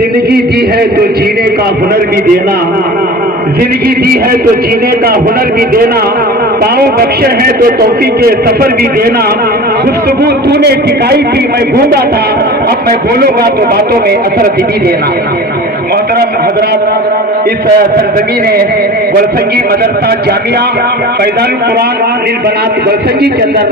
जिंदगी दी है तो जीने का हुनर भी देना, जिंदगी दी है तो जीने का हुनर भी देना, पाँव बख्शे हैं तो तौफीक के सफर भी देना। गुफ्तगू तूने टिकाई थी मैं गूंगा था, अब मैं बोलूंगा तो बातों में असर भी देना। मोहतरम हजरात, इस सरजमीन गोलसंगी मदरसा जामिया फैजान कुरान लिलबनात गोलसंगी के अंदर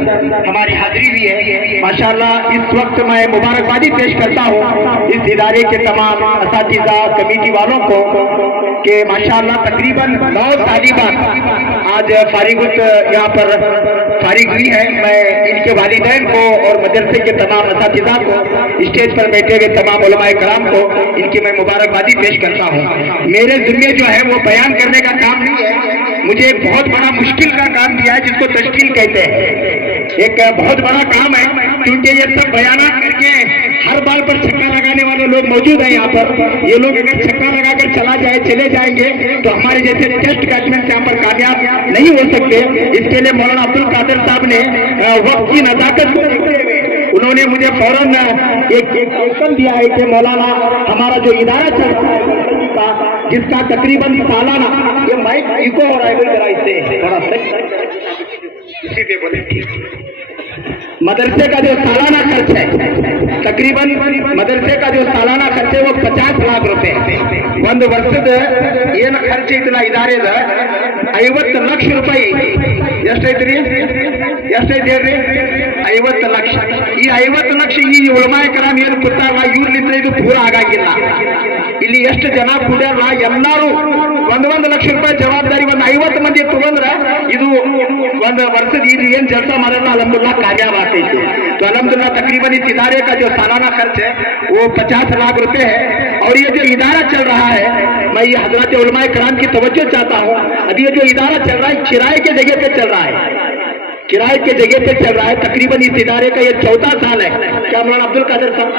हमारी हाजिरी भी है। माशाअल्लाह इस वक्त मैं मुबारकबादी पेश करता हूँ इस इदारे के तमाम असातिज़ा कमेटी वालों को कि माशाअल्लाह तकरीबन 9 तालिबात आज यहाँ पर फारिग हुई है। मैं इनके वालिदैन को और मदरसे के तमाम असातिज़ा को, स्टेज पर बैठे हुए तमाम उलमाए कराम को इनकी मैं मुबारकबादी पेश करता हूँ। मेरे ज़िम्मे जो है वो बयान करने का काम नहीं है, मुझे एक बहुत बड़ा मुश्किल का काम दिया है जिसको तश्कील कहते हैं। एक बहुत बड़ा काम है क्योंकि ये सब बयाना करके हर बार पर छक्का लगाने वाले लोग मौजूद हैं यहाँ पर। ये लोग अगर छक्का लगाकर चले जाएंगे तो हमारे जैसे टेस्ट बैट्समैन यहाँ पर कामयाब नहीं हो सकते। इसके लिए मौलाना अब्दुल कादिर साहब ने वक्त की नजाकत को देखते हुए उन्होंने मुझे फौरन एक क्वेश्चन दिया है कि मौलाना हमारा जो इदारा चल रहा है जिसका तकरीबन सालाना, ये माइक इको हो रहा है कोई तरह इससे थोड़ा इसी पे बोले, मदरसे का जो सालाना खर्च है तकरीबन मदरसे का जो सालाना खर्च है वो 50 लाख रुपए है। ಒಂದು ವರ್ಷದ ಏನು ಖರ್ಚು ಐತಲ್ಲ ಇದಾರೆದ 50 ಲಕ್ಷ ರೂಪಾಯಿ ಎಷ್ಟೈತ್ರಿ? ಎಷ್ಟೈತಿ ಹೇಳ್ರಿ? 50 ಲಕ್ಷ. ಈ 50 ಲಕ್ಷ ಈ ಉಲಮಾಯ ಕರಾಮ್ ಏನು ಕೂತಾರಲ್ಲ ಇವ್ರಲಿಂದ ಇದು ಪೂರ ಆಗಾಗಿಲ್ಲ. ಇಲ್ಲಿ ಎಷ್ಟು ಜನ ಕೂಡ್ಯಾರಲ್ಲ ಎಲ್ಲರೂ 1 ಲಕ್ಷ ರೂಪಾಯಿ ಜವಾಬ್ದಾರಿ ಒಂದು 50 ಮಂದಿ ತಗೊಂಡ್ರೆ ಇದು ಒಂದು ವರ್ಷದ ಇದು ಏನು ಜಲಸ ಮಾಡಲ್ಲ ಅಲ್हम्दुलिल्लाह कामयाब आते। तो अल्हम्दुलिल्लाह तकरीबन इस इदारे का जो सालाना खर्च है वो 50 लाख रुपए है। और ये जो इदारा चल रहा है, मैं ये हजरत उलमाए कराम की तवज्जो चाहता हूँ, अभी ये जो इदारा चल रहा है किराए के जगह पे चल रहा है, किराए के जगह पे चल रहा है। तकरीबन इस इदारे का ये 4था साल है। क्या मौलाना अब्दुल कादिर साहब,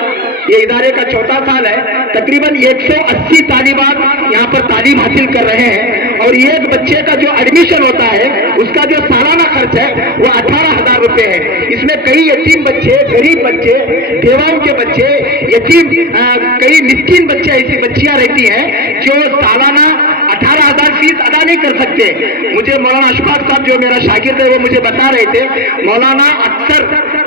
ये इदारे का 4था साल है। तकरीबन 180 तालिबात यहाँ पर तालीम हासिल कर रहे हैं। और एक बच्चे का जो एडमिशन होता है उसका जो सालाना खर्च है वो 18,000 रुपए है। इसमें कई यतीम बच्चे, गरीब बच्चे, बेवाओं के बच्चे, यतीम कई मिस्कीन बच्चे, ऐसी बच्चियां रहती हैं जो सालाना 18,000 फीस अदा नहीं कर सकते। मुझे मौलाना अशफाक साहब जो मेरा शागिर्द है वो मुझे बता रहे थे, मौलाना अक्सर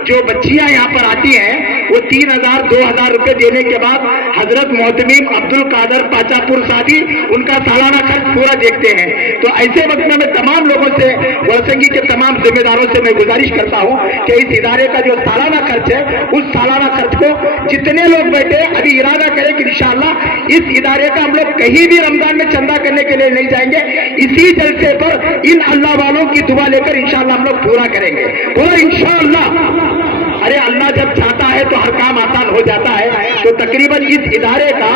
जो बच्चियां यहाँ पर आती हैं वो 3,000 2,000 रुपए देने के बाद हजरत मोहतमीम अब्दुल कादिर पाचापुर सादी उनका सालाना खर्च पूरा देखते हैं। तो ऐसे वक्त में मैं तमाम लोगों से, गोलसंगी के तमाम जिम्मेदारों से मैं गुजारिश करता हूँ कि इस इदारे का जो सालाना खर्च है उस सालाना खर्च को जितने लोग बैठे अभी इरादा करें कि इंशाअल्लाह इस इदारे का हम लोग कहीं भी रमजान में चंदा करने के लिए नहीं जाएंगे, इसी जलसे पर इन अल्लाह वालों की दुआ लेकर इंशाअल्लाह हम लोग पूरा करेंगे। बोलो इंशाअल्लाह। अरे अल्लाह जब चाहता है तो हर काम आसान हो जाता है। तो तकरीबन इस इदारे का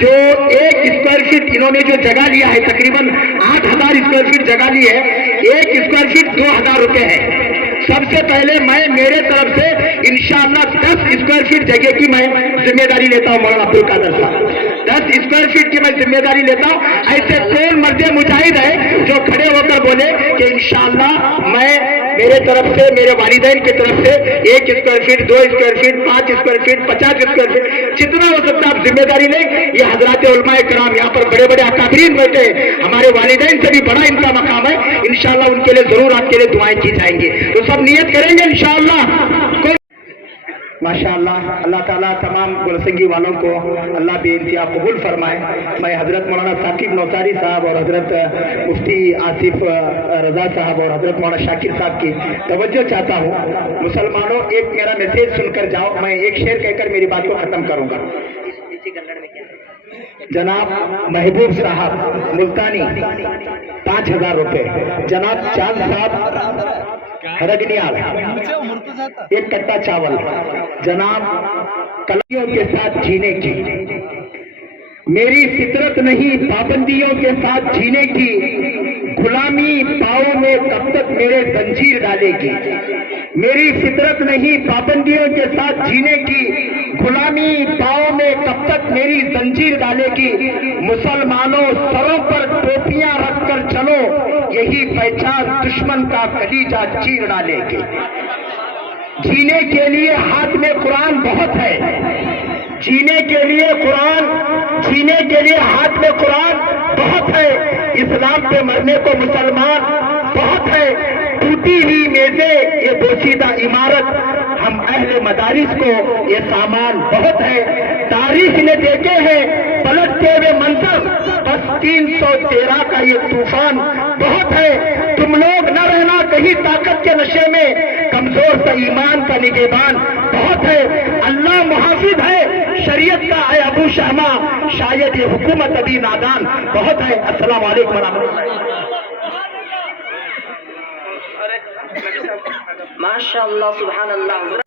जो 1 स्क्वायर फीट इन्होंने जो जगह लिया है, तकरीबन 8,000 स्क्वायर फीट जगह ली है, 1 स्क्वायर फीट 2,000 रुपए है। सबसे पहले मैं मेरे तरफ से इंशाअल्लाह 10 स्क्वायर फीट जगह की मैं जिम्मेदारी लेता हूँ। मौलाना अब्दुल कादिर साहब 10 स्क्वायर फीट की मैं जिम्मेदारी लेता हूँ। ऐसे कौन मर्दे मुजाहिद है जो खड़े होकर बोले कि इंशाअल्लाह मैं मेरे तरफ से, मेरे वालिदैन की तरफ से 1 square feet, 2 square feet, 5 square feet, 50 square feet, जितना हो सकता है आप जिम्मेदारी लें। ये हजरात उलमाए कराम यहाँ पर बड़े बड़े अकाबरीन बैठे हैं, हमारे वालिदैन से भी बड़ा इनका मकाम है। इंशाअल्लाह उनके लिए जरूर आपके लिए दुआएं की जाएंगी। तो सब नियत करेंगे इंशाअल्लाह। माशाअल्लाह, अल्लाह ताला तमाम गोलसंगी वालों को अल्लाह बेइंतहा कबूल फरमाए। मैं हजरत मौलाना साकिब नौसारी साहब और हजरत मुफ्ती आसिफ रजा साहब और हजरत मौलाना शाकिर साहब की तवज्जो चाहता हूँ। मुसलमानों, एक मेरा मैसेज सुनकर जाओ, मैं एक शेर कहकर मेरी बात को खत्म करूंगा। जनाब महबूब साहब मुल्तानी 5,000 रुपए, जनाब चांद साहब हरगनियाल 1 कट्टा चावल, जनाब कलाइयों के साथ जीने की, मेरी फितरत नहीं पाबंदियों के साथ जीने की, गुलामी पाँव में कब तक मेरे जंजीर डालेगी। मेरी फितरत नहीं पाबंदियों के साथ जीने की, गुलामी पाँव में कब तक मेरी जंजीर डालेगी। मुसलमानों सरों पर टोपियां रखकर चलो, यही पहचान दुश्मन का कलीजा चीर डालेगी। जीने के लिए हाथ में कुरान बहुत है, جینے کے لیے قرآن، جینے کے لیے ہاتھ میں قرآن بہت ہے، اسلام پہ مرنے کو مسلمان بہت ہے، ٹوٹی ہوئی میزیں یہ بوسیدہ عمارت، ہم اہل مدارس کو یہ سامان بہت ہے، تاریخ نے دیکھے ہیں پلٹتے ہوئے منظر، بس 313 کا یہ طوفان بہت ہے، تم لوگ نہ رہنا کہیں طاقت کے نشے میں، کمزور سا ایمان کا نگہبان بہت ہے، اللہ محافظ ہے، شریعت کا ہے ابو شہما، شاید یہ حکومت ابھی نادان بہت ہے۔ السلام علیکم ورحمۃ اللہ۔ ماشاء اللہ، سبحان اللہ۔